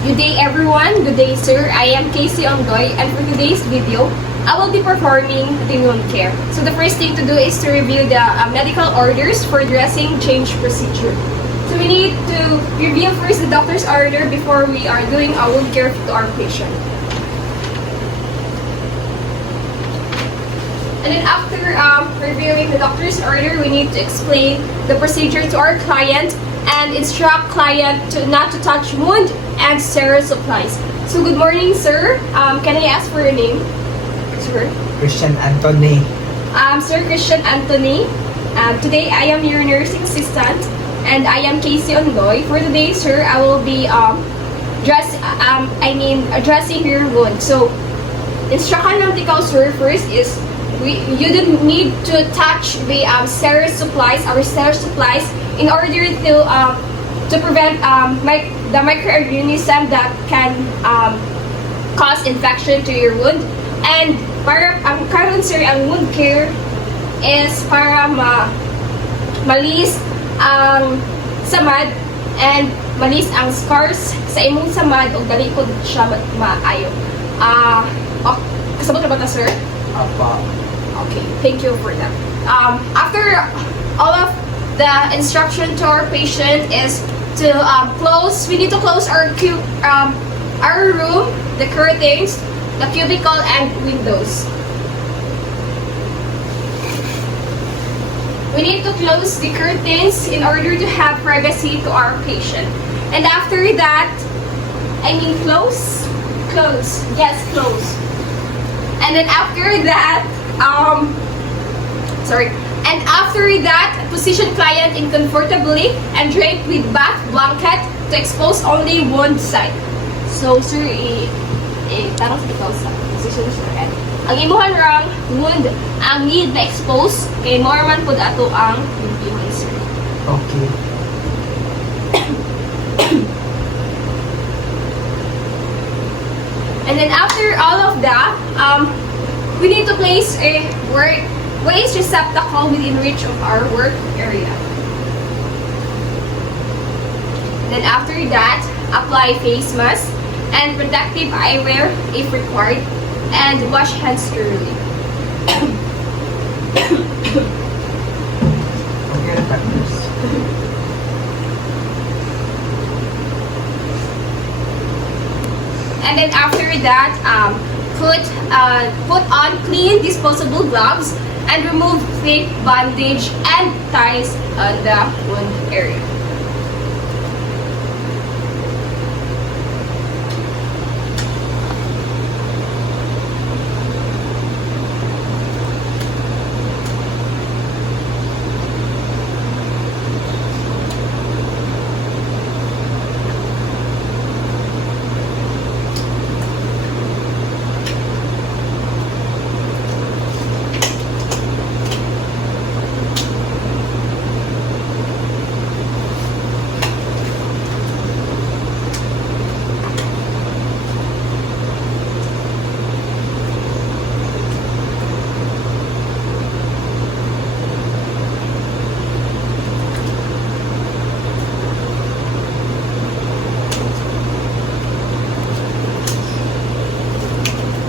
Good day everyone, good day sir. I am Casey Ondoy and for today's video, I will be performing the wound care. So the first thing to do is to review the medical orders for dressing change procedure. So we need to review first the doctor's order before we are doing a wound care to our patient. And then after reviewing the doctor's order, we need to explain the procedure to our client and instruct client to not to touch wound and sterile supplies. So good morning, sir. Can I ask for your name? Sir? Christian Anthony. Sir Christian Anthony. Today I am your nursing assistant and I am Casey Ondoy. For today, sir, I will be addressing your wound. So instruction ng tikaw, sir, first is you don't need to touch the sterile supplies, our sterile supplies, in order to prevent the microorganism that can cause infection to your wound. And para ang karon sir ang wound care is para malis ang samad and malis ang scars sa imong samad ug dali ko siya maayo. Kasabot na ba ta, sir? Apa. Okay, thank you for that. After all of the instruction to our patient is to we need to close our room, the curtains, the cubicle, and windows. We need to close the curtains in order to have privacy to our patient. And after that, close. Yes, close. And then after that, And after that, position client in comfortably and drape with bath blanket to expose only one side. So, sir, tarong sa ikaw sa position sir. Ang imuhan rang wound ang need na expose kay more man pud ato ang reviewin, sir. Okay. And then after all of that, we need to place a waste receptacle within reach of our work area. Then after that, apply face mask and protective eyewear if required, and wash hands thoroughly. Okay, doctors. And then after that, put on clean disposable gloves and remove thick bandage and ties on the wound area.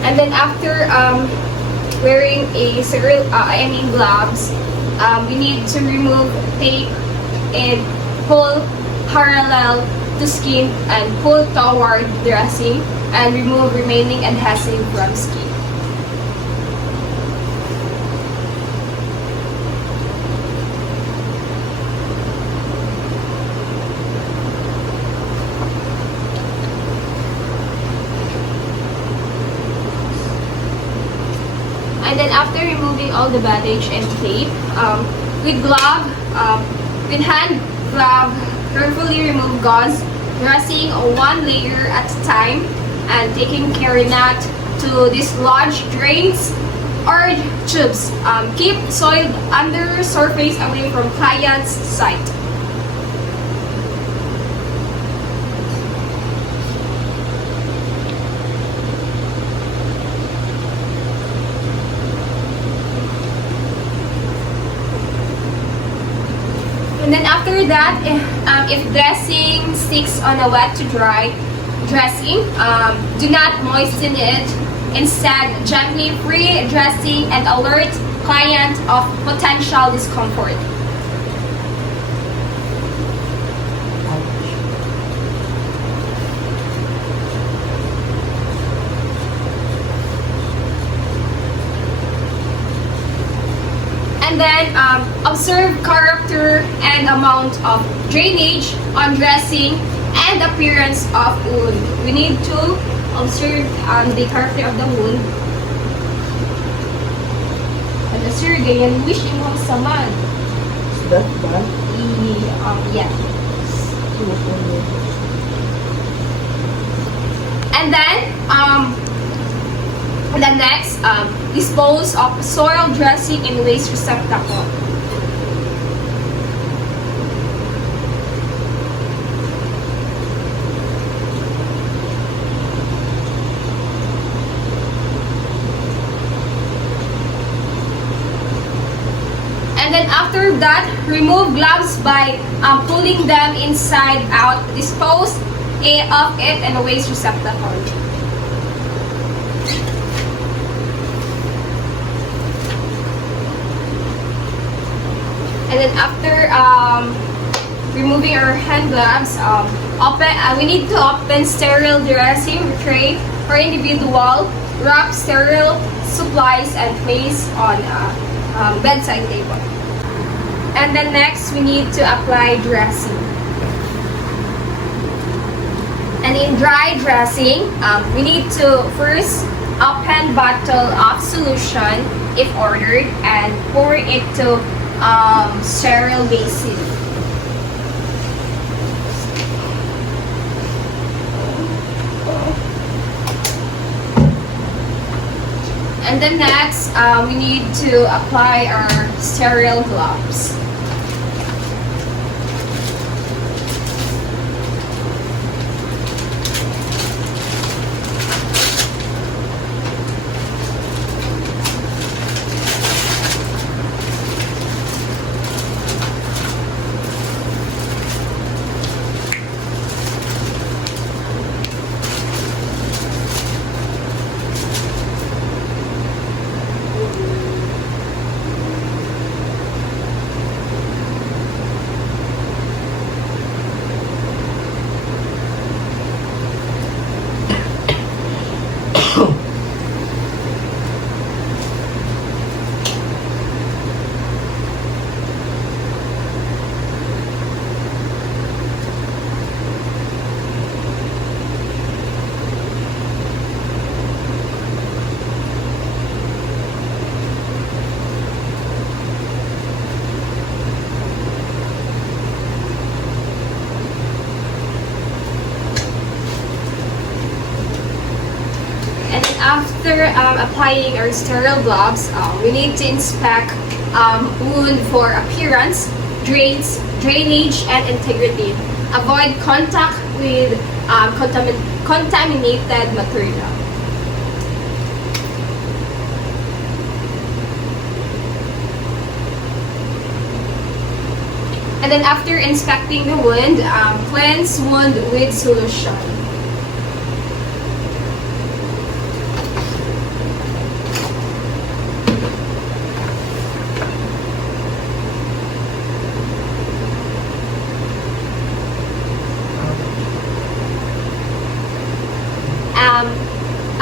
And then after wearing a gloves, we need to remove tape and pull parallel to skin and pull toward dressing and remove remaining adhesive from skin. And then after removing all the bandage and tape, with hand glove, carefully remove gauze, dressing one layer at a time, and taking care not to dislodge drains or tubes. Keep soiled under surface away from client's sight. And then after that, if dressing sticks on a wet to dry, dressing. Do not moisten it. Instead, gently free dressing and alert client of potential discomfort. And then observe character and amount of drainage on dressing and appearance of wound. We need to observe the character of the wound. And sir, ganyan wish mo sa man. That ba? Yeah. And then the next, dispose of soil dressing in waste receptacle. And then after that, remove gloves by pulling them inside out. Dispose of it in a waste receptacle. And then after removing our hand gloves, we need to open sterile dressing tray for individual, wrap sterile supplies and place on bedside table. And then next, we need to apply dressing. And in dry dressing, we need to first open bottle of solution if ordered and pour it to sterile basin. And then next, we need to apply our sterile gloves. After applying our sterile gloves, we need to inspect wound for appearance, drainage, and integrity. Avoid contact with contaminated material. And then after inspecting the wound, cleanse wound with solution.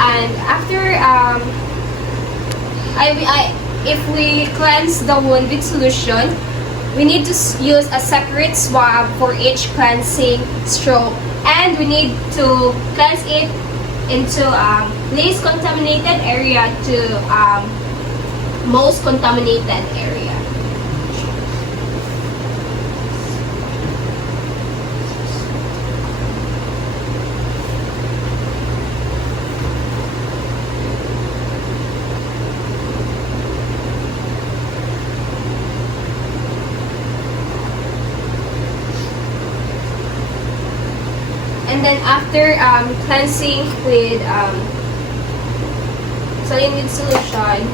And after if we cleanse the wound with solution, we need to use a separate swab for each cleansing stroke, and we need to cleanse it into least contaminated area to most contaminated area. And then after cleansing with saline solution,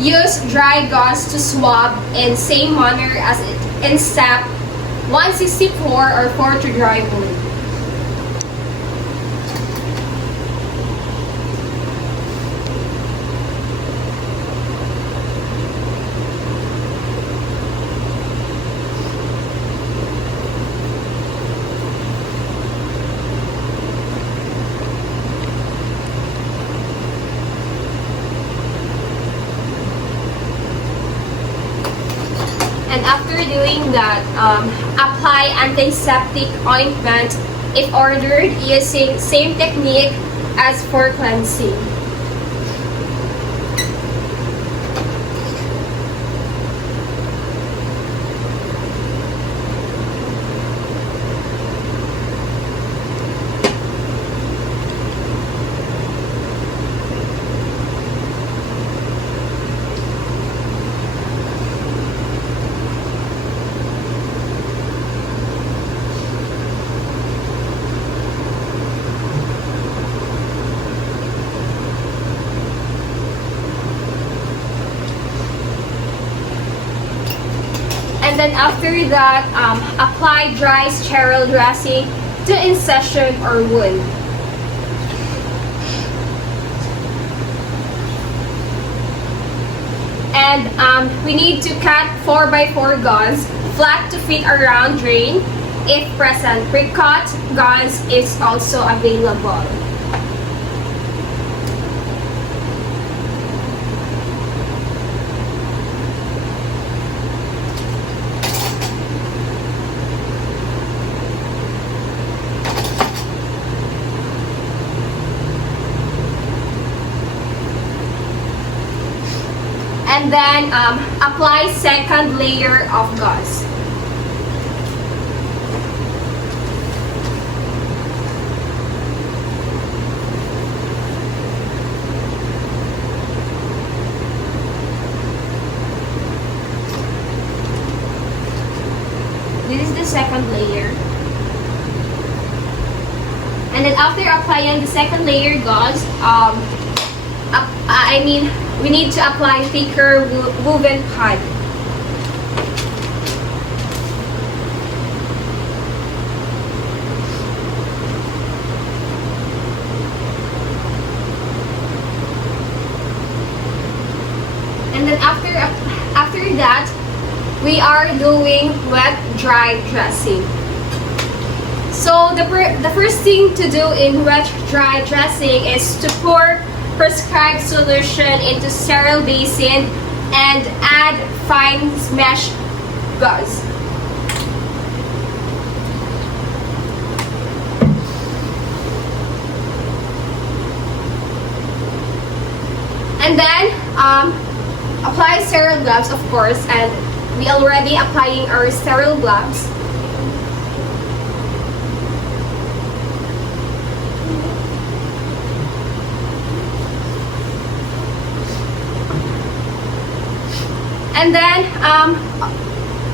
use dry gauze to swab in same manner as in step 164 or 4 to dry wound. And after doing that, apply antiseptic ointment if ordered using same technique as for cleansing. And then after that, apply dry sterile dressing to incision or wound. And we need to cut 4x4 gauze flat to fit around drain. If present, pre-cut gauze is also available. And then apply second layer of gauze. This is the second layer. And then after applying the second layer gauze, we need to apply thicker woven pad. And then after that, we are doing wet dry dressing. So the first thing to do in wet dry dressing is to pour prescribed solution into sterile basin and add fine mesh gauze. And then apply sterile gloves, of course, and we already applying our sterile gloves. And then,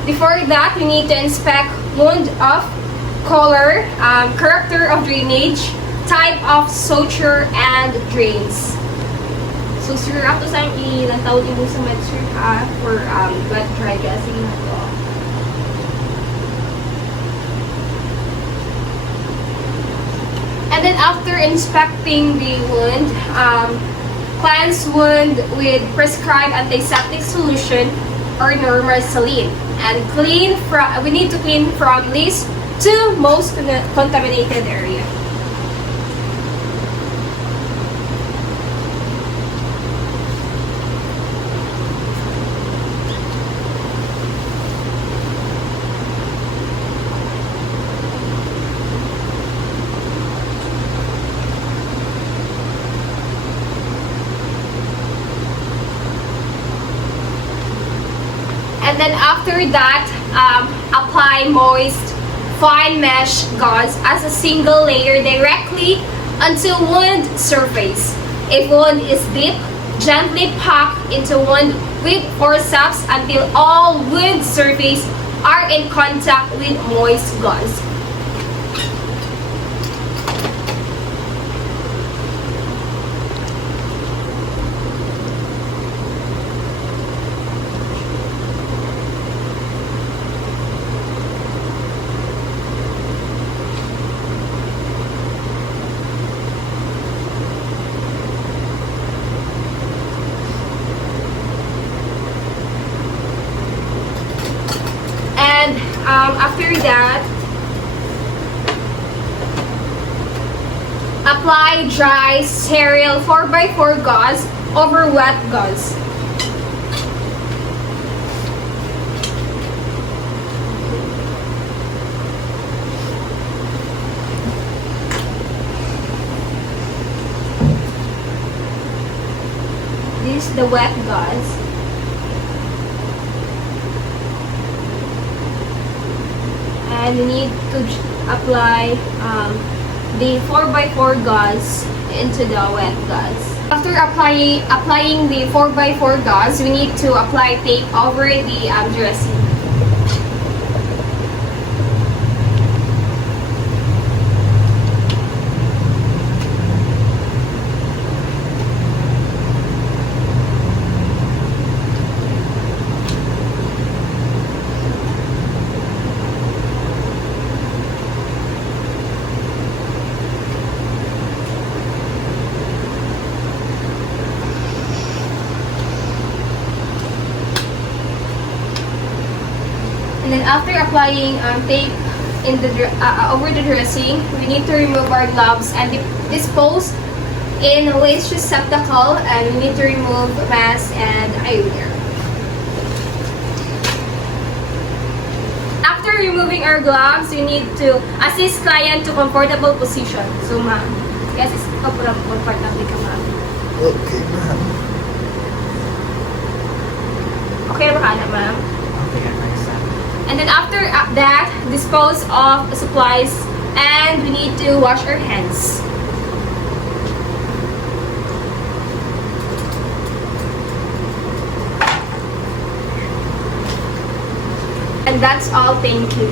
before that, we need to inspect wound of color, character of drainage, type of suture, and drains. So, sir, ako sa ilang taon yung sa med sir ha for wet dry dressing na to. And then, after inspecting the wound, cleanse wound with prescribed antiseptic solution or normal saline, and we need to clean from least to most contaminated area. And then after that, apply moist fine mesh gauze as a single layer directly onto wound surface. If wound is deep, gently poke into wound with forceps until all wound surface are in contact with moist gauze. After that, apply dry, sterile 4x4 gauze over wet gauze. the wet gauze. And we need to apply the 4x4 gauze into the wet gauze. After applying the 4x4 gauze, we need to apply tape over the dressing. And then after applying tape in the over the dressing, we need to remove our gloves and dispose in a waste receptacle, and we need to remove mask and eyewear. After removing our gloves, we need to assist client to comfortable position. So ma'am, yes, it's comfortable ka ma'am. Okay, ma'am. Okay ba ka na ma'am? Okay, nice. And then after that, dispose of supplies, and we need to wash our hands. And that's all. Thank you.